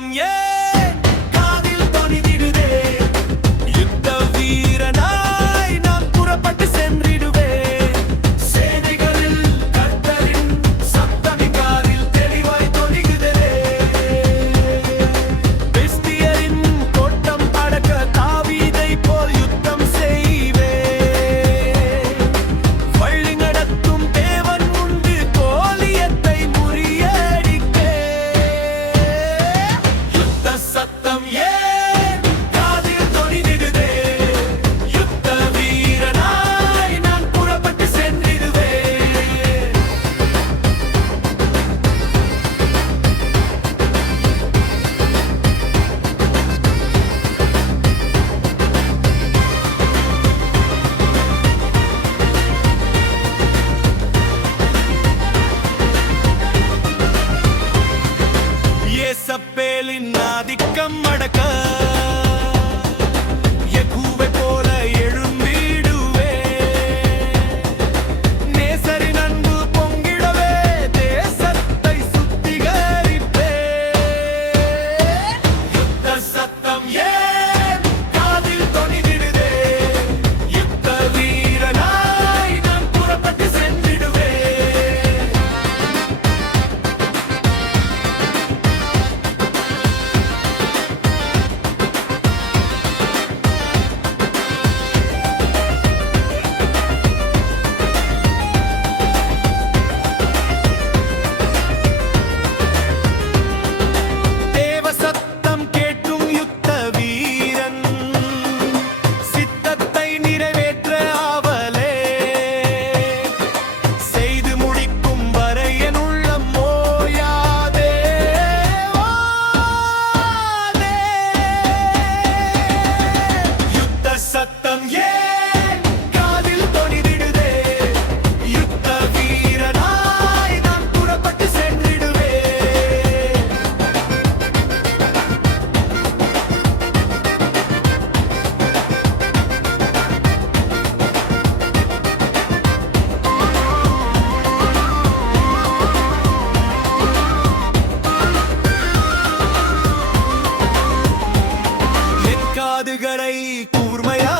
Yeah. ഉറക്കം காதுகளை கூர்மையா